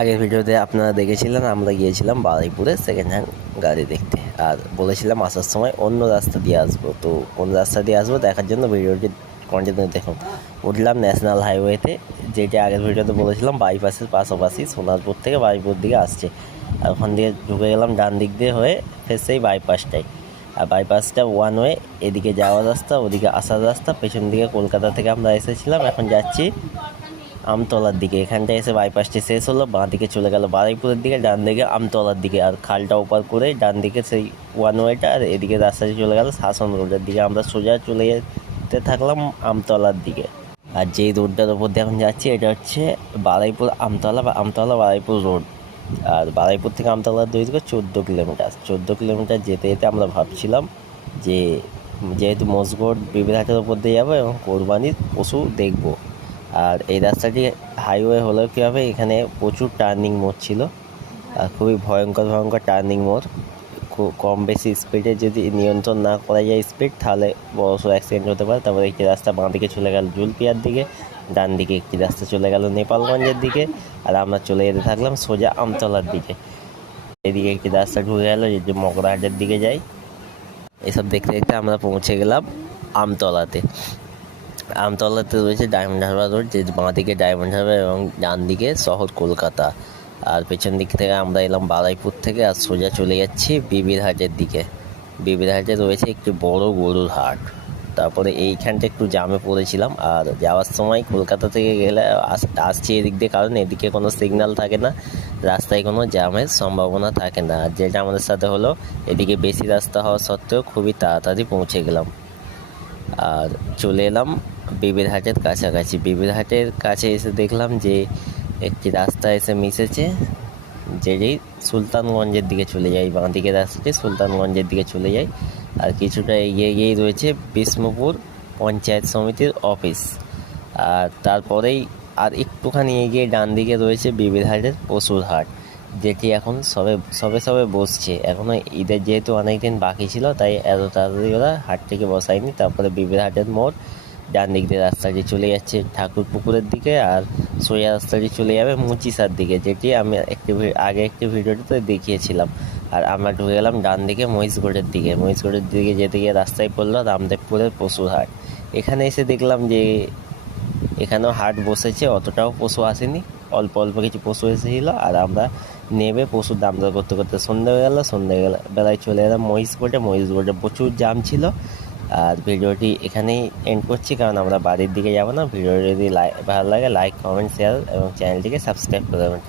আগের ভিডিওতে আপনারা দেখেছিলেন আমরা গিয়েছিলাম বারুইপুরে সেকেন্ড হ্যান্ড গাড়ি দেখতে, আর বলেছিলাম আসার সময় অন্য রাস্তা দিয়ে আসবো। তো কোন রাস্তা দিয়ে আসবো দেখার জন্য ভিডিওটি কন্টিনিউ দেখুন। উঠলাম ন্যাশনাল হাইওয়েতে, যেটি আগের ভিডিওতে বলেছিলাম বাইপাসের পাশাপাশি সোনারপুর থেকে বারুইপুর দিকে আসছে। আর ওখান দিয়ে ঢুকে গেলাম ডান দিক দিয়ে হয়ে ফের সেই বাইপাসটাই। আর বাইপাসটা ওয়ান ওয়ে, এদিকে যাওয়ার রাস্তা ওদিকে আসার রাস্তা। পেছন দিকে কলকাতা থেকে আমরা এসেছিলাম, এখন যাচ্ছি আমতলার দিকে। এখানটায় এসে বাইপাসটি শেষ হলো, বাঁ দিকে চলে গেল বারুইপুরের দিকে, ডান দিকে আমতলার দিকে। আর খালটা ওপার করে ডান দিকে সেই ওয়ান ওয়েটা, আর এদিকে রাস্তাটি চলে গেল শাসন রোডের দিকে। আমরা সোজা চলে যেতে থাকলাম আমতলার দিকে। আর যেই রোডটার ওপর দিয়ে এখন যাচ্ছি এটা হচ্ছে বারুইপুর আমতলা বা আমতলা বারুইপুর রোড। আর বারুইপুর থেকে আমতলার দৈর্ঘ্য 14 কিলোমিটার। 14 কিলোমিটার যেতে যেতে আমরা ভাবছিলাম যে যেহেতু মসগড় বিবিরহাটের ওপর দিয়ে যাবো এবং কোরবানির পশু দেখবো। আর এই রাস্তাটি হাইওয়ে হলেও কী হবে, এখানে প্রচুর টার্নিং মোড় ছিল, আর খুবই ভয়ঙ্কর টার্নিং মোড়। খুব কম বেশি স্পিডে যদি নিয়ন্ত্রণ না করা যায় স্পিড, তাহলে বড়সড় অ্যাক্সিডেন্ট হতে পারে। তারপরে একটি রাস্তা বাঁ দিকে চলে গেল জুলপিয়ার দিকে, ডান দিকে একটি রাস্তা চলে গেল নেপালগঞ্জের দিকে, আর আমরা চলে যেতে থাকলাম সোজা আমতলার দিকে। এদিকে একটি রাস্তা ঢুকে গেল যে মগরাহাটের দিকে যাই। এসব দেখতে দেখতে আমরা পৌঁছে গেলাম আমতলাতে। আমতলাতে রয়েছে ডায়মন্ড হারবার রোড, যে বাঁ দিকে ডায়মন্ড হারবার এবং ডান দিকে শহর কলকাতা। আর পেছন দিক থেকে আমরা এলাম বারুইপুর থেকে, আর সোজা চলে যাচ্ছি বিবিরহাটের দিকে। বিবিরহাটে রয়েছে একটি বড় গরুর হাট। তারপরে এইখানটা একটু জামে পড়েছিলাম, আর যাওয়ার সময় কলকাতা থেকে গেলে আসছি এদিক দিয়ে, কারণ এদিকে কোনো সিগন্যাল থাকে না, রাস্তায় কোনো জ্যামের সম্ভাবনা থাকে না। আর যেটা আমাদের সাথে হলো, এদিকে বেশি রাস্তা হওয়া সত্ত্বেও খুবই তাড়াতাড়ি পৌঁছে গেলাম। আর চলে এলাম বিবিরহাটের কাছাকাছি। বিবিরহাটের কাছে এসে দেখলাম যে একটি রাস্তা এসে মিশেছে, যেটি সুলতানগঞ্জের দিকে চলে যায়। বাঁ দিকের রাস্তাটি সুলতানগঞ্জের দিকে চলে যায়। আর কিছুটা এগিয়ে গিয়েই রয়েছে বিষ্ণুপুর পঞ্চায়েত সমিতির অফিস। আর তারপরেই আর একটুখানি এগিয়ে ডান দিকে রয়েছে বিবিরহাটের পশুর হাট, যেটি এখন সবে বসছে। এখনও ঈদের যেহেতু অনেক দিন বাকি ছিল, তাই এত তাড়াতাড়ি ওরা হাটটিকে বসায়নি। তারপরে বিবিরহাটের মোড়, ডান দিক দিয়ে রাস্তাটি চলে যাচ্ছে ঠাকুর পুকুরের দিকে, আর সোজা রাস্তাটি চলে যাবে মুচিসার দিকে, যেটি আমি আগে একটি ভিডিওটিতে দেখিয়েছিলাম। আর আমরা ঢুকে গেলাম ডান দিকে মহিষগড়ের দিকে। মহিষগড়ের দিকে যেতে গিয়ে রাস্তায় পড়লো রামদেবপুরের পশুর হাট। এখানে এসে দেখলাম যে এখানেও হাট বসেছে, অতটাও পশু আসেনি, অল্প অল্প কিছু পশু এসেছিল। আর আমরা নেবে পশুর দাম দর করতে করতে সন্ধ্যে হয়ে গেল। বেলায় চলে এলাম মহিষগড়ে প্রচুর জ্যাম ছিল। আর ভিডিওটি এখানেই এন্ড করছি, কারণ আমরা বাড়ির দিকে যাবো না। ভিডিওটি যদি ভালো লাগে লাইক কমেন্ট শেয়ার এবং চ্যানেলটিকে সাবস্ক্রাইব করে দেবেন।